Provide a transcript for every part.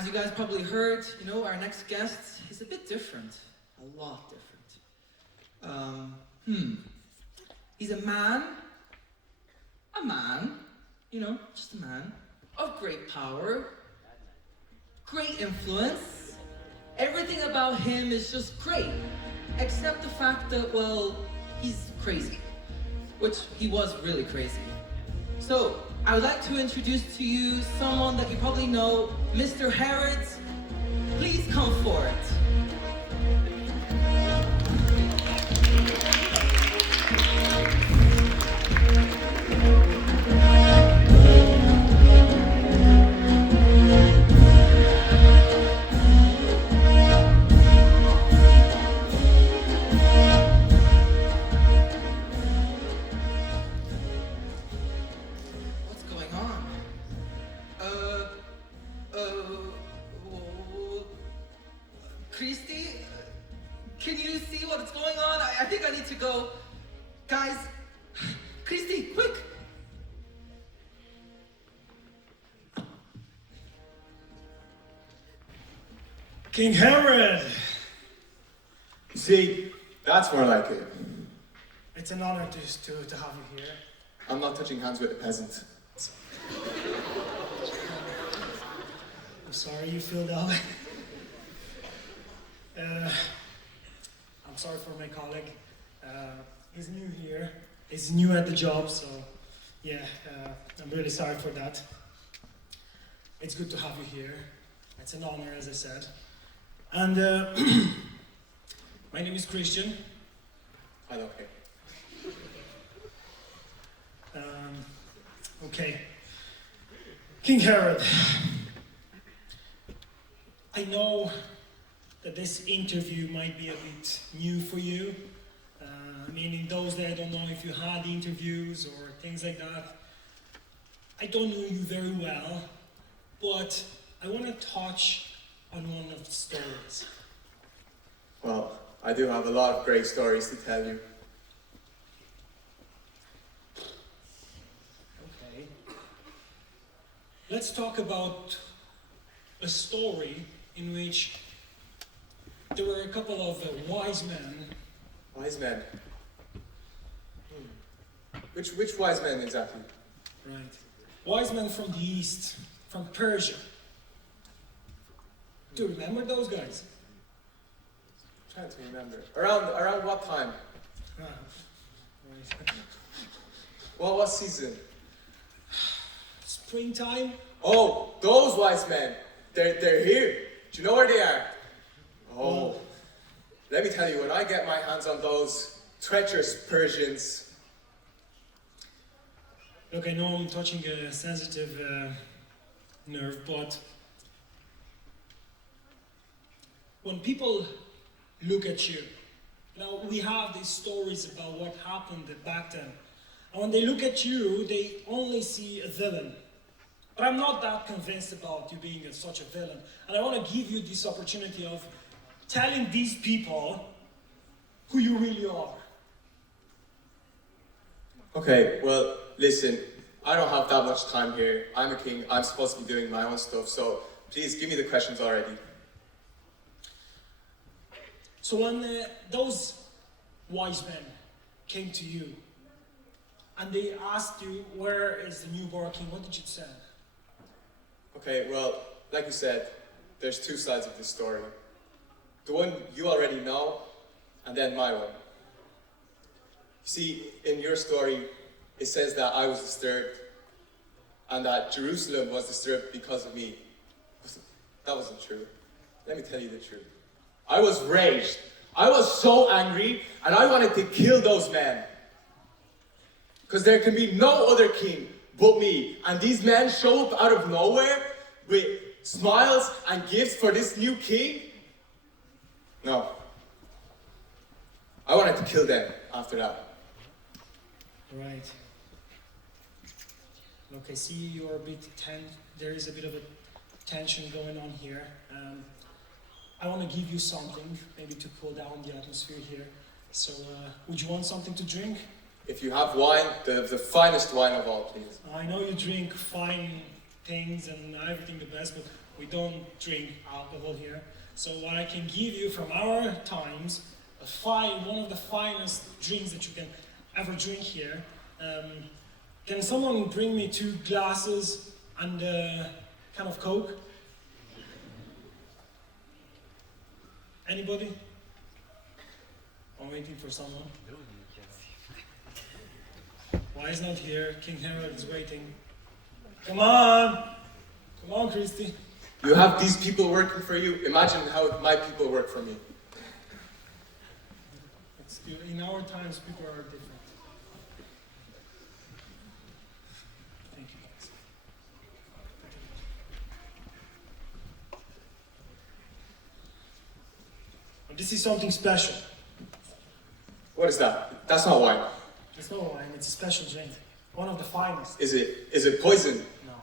As you guys probably heard, our next guest is a bit different. A lot different. He's a man, just a man, of great power, great influence. Everything about him is just great, except the fact that, well, he's crazy, which he was really crazy. So, I would like to introduce to you someone that you probably know, Mr. Herod. Please come forward. Christy, can you see what's going on? I think I need to go. Guys, Christy, quick! King Herod! See, that's more like it. It's an honor to have you here. I'm not touching hands with a peasant. I'm sorry you feel that way. I'm sorry for my colleague. He's new here. He's new at the job, so yeah, I'm really sorry for that. It's good to have you here. It's an honor, as I said. And my name is Christian. I don't care. Okay. King Herod, I know that this interview might be a bit new for you. In those days, I don't know if you had interviews or things like that. I don't know you very well, but I want to touch on one of the stories. Well, I do have a lot of great stories to tell you. Okay. Let's talk about a story in which there were a couple of wise men. Wise men? Which wise men exactly? Right. Wise men from the east, from Persia. Do you remember those guys? I'm trying to remember. Around what time? Right. What season? Springtime? Oh, those wise men. They're here. Do you know where they are? Oh, let me tell you, when I get my hands on those treacherous Persians. Look, I know I'm touching a sensitive nerve, but when people look at you, we have these stories about what happened back then. And when they look at you, they only see a villain. But I'm not that convinced about you being such a villain. And I want to give you this opportunity of telling these people who you really are. Okay, well, listen, I don't have that much time here. I'm a king, I'm supposed to be doing my own stuff, so please give me the questions already. So when those wise men came to you and they asked you, where is the newborn king, what did you say? Okay, well, like you said, there's two sides of this story. The one you already know, and then my one. See, in your story, it says that I was disturbed, and that Jerusalem was disturbed because of me. That wasn't true. Let me tell you the truth. I was raged. I was so angry, and I wanted to kill those men. Because there can be no other king but me. And these men show up out of nowhere with smiles and gifts for this new king. No. I wanted to kill them after that. Right. Look, I see you're a bit there is a bit of a tension going on here. I want to give you something, maybe to cool down the atmosphere here. So, would you want something to drink? If you have wine, the finest wine of all, please. I know you drink fine things and everything the best, but we don't drink alcohol here. So what I can give you from our times, one of the finest drinks that you can ever drink here. Can someone bring me 2 glasses and a can of Coke? Anybody? I'm waiting for someone. Why is not here? King Herod is waiting. Come on! Come on, Christy. You have these people working for you. Imagine how my people work for me. In our times, people are different. Thank you, guys. But this is something special. What is that? That's not wine. It's not wine, it's a special drink. One of the finest. Is it poison? No.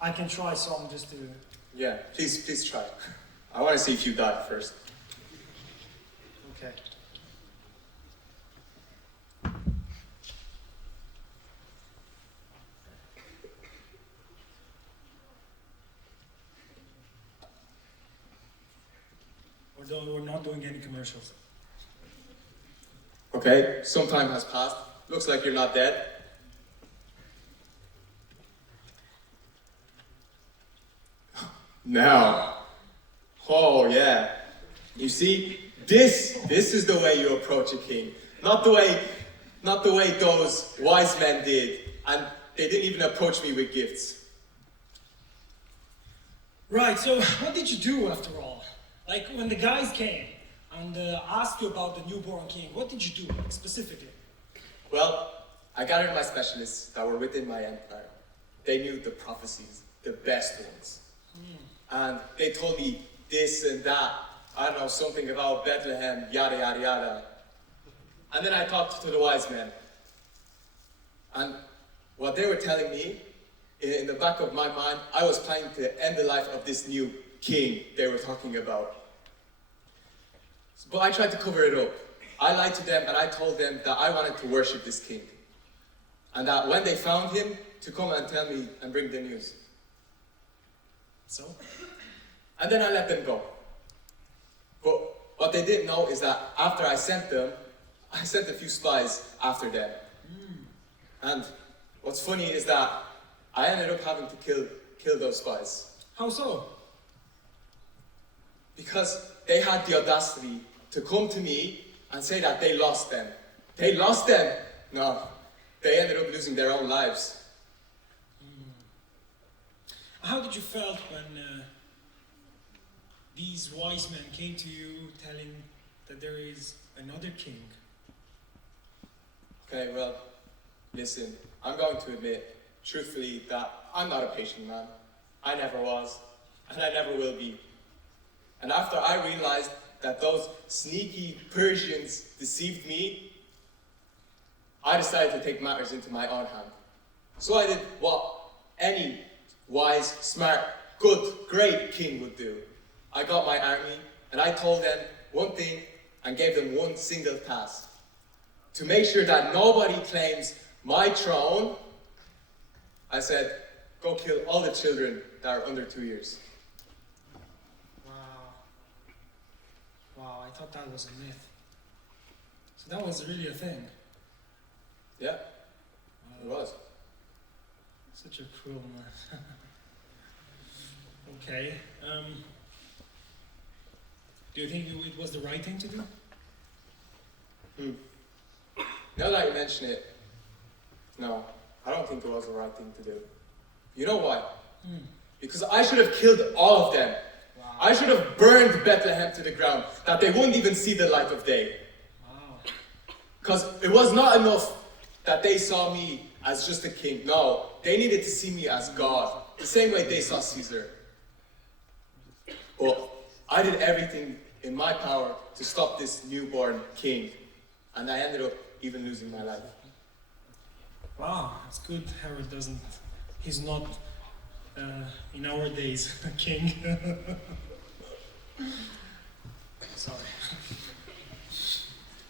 I can try some just to... Yeah, please try. I want to see if you die first. Okay. We're not doing any commercials. Okay, some time has passed. Looks like you're not dead. Now. Oh yeah. You see, this is the way you approach a king. Not the way those wise men did. And they didn't even approach me with gifts. Right, so what did you do after all? Like when the guys came and asked you about the newborn king, what did you do specifically? Well, I gathered my specialists that were within my empire. They knew the prophecies, the best ones. And they told me this and that. I don't know, something about Bethlehem, yada, yada, yada. And then I talked to the wise men. And what they were telling me, in the back of my mind, I was planning to end the life of this new king they were talking about. But I tried to cover it up. I lied to them and I told them that I wanted to worship this king. And that when they found him, to come and tell me and bring the news. So? And then I let them go. But what they didn't know is that after I sent them, I sent a few spies after them. And what's funny is that I ended up having to kill those spies. How so? Because they had the audacity to come to me and say that they lost them. They lost them? No. They ended up losing their own lives. How did you felt when these wise men came to you telling that there is another king? Okay, well, listen, I'm going to admit, truthfully, that I'm not a patient man. I never was, and I never will be. And after I realized that those sneaky Persians deceived me, I decided to take matters into my own hand. So I did what any wise, smart, good, great king would do. I got my army, and I told them one thing and gave them one single task. To make sure that nobody claims my throne, I said, go kill all the children that are under 2 years. Wow, I thought that was a myth. So that was really a thing. Yeah, it was. Such a cruel man. Okay. Do you think it was the right thing to do? Now that you mention it, no, I don't think it was the right thing to do. You know why? Because I should have killed all of them. Wow. I should have burned Bethlehem to the ground, that they wouldn't even see the light of day. Wow. Because it was not enough that they saw me as just a king. No, they needed to see me as God, the same way they saw Caesar. But I did everything in my power to stop this newborn king, and I ended up even losing my life. Wow, it's good Herod he's not in our days a king. Sorry.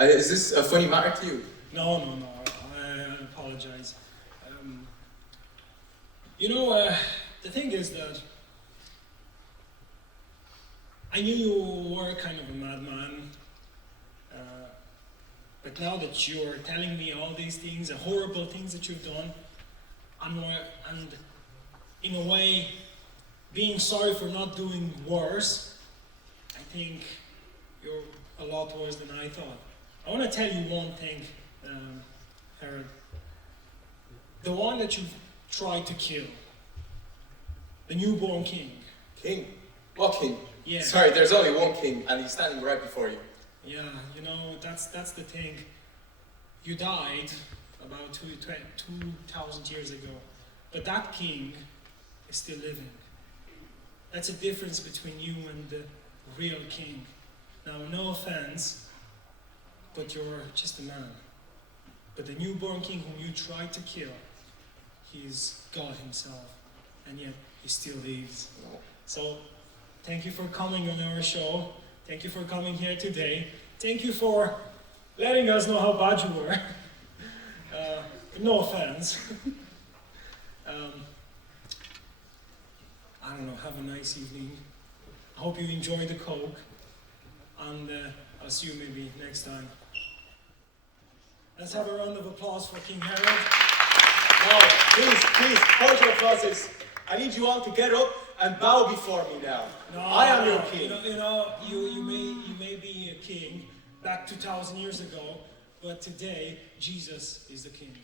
Is this a funny matter to you? No, I apologize. The thing is that I knew you were kind of a madman, but now that you're telling me all these things, the horrible things that you've done, and in a way, being sorry for not doing worse, I think you're a lot worse than I thought. I want to tell you one thing, Herod. The one that you've tried to kill, the newborn king. King? What king? Yeah. Sorry, there's only one king, and he's standing right before you. Yeah, you know, that's the thing. You died about 2,000 years ago, but that king is still living. That's a difference between you and the real king. Now, no offense, but you're just a man. But the newborn king whom you tried to kill, he's God himself, and yet he still lives. So, thank you for coming on our show. Thank you for coming here today. Thank you for letting us know how bad you were. No offense. I don't know, have a nice evening. I hope you enjoy the Coke. And I'll see you maybe next time. Let's have a round of applause for King Herod. No, please, hold your applauses. I need you all to get up and bow before me now. No, I am your king. You may be a king back 2,000 years ago, but today Jesus is the king.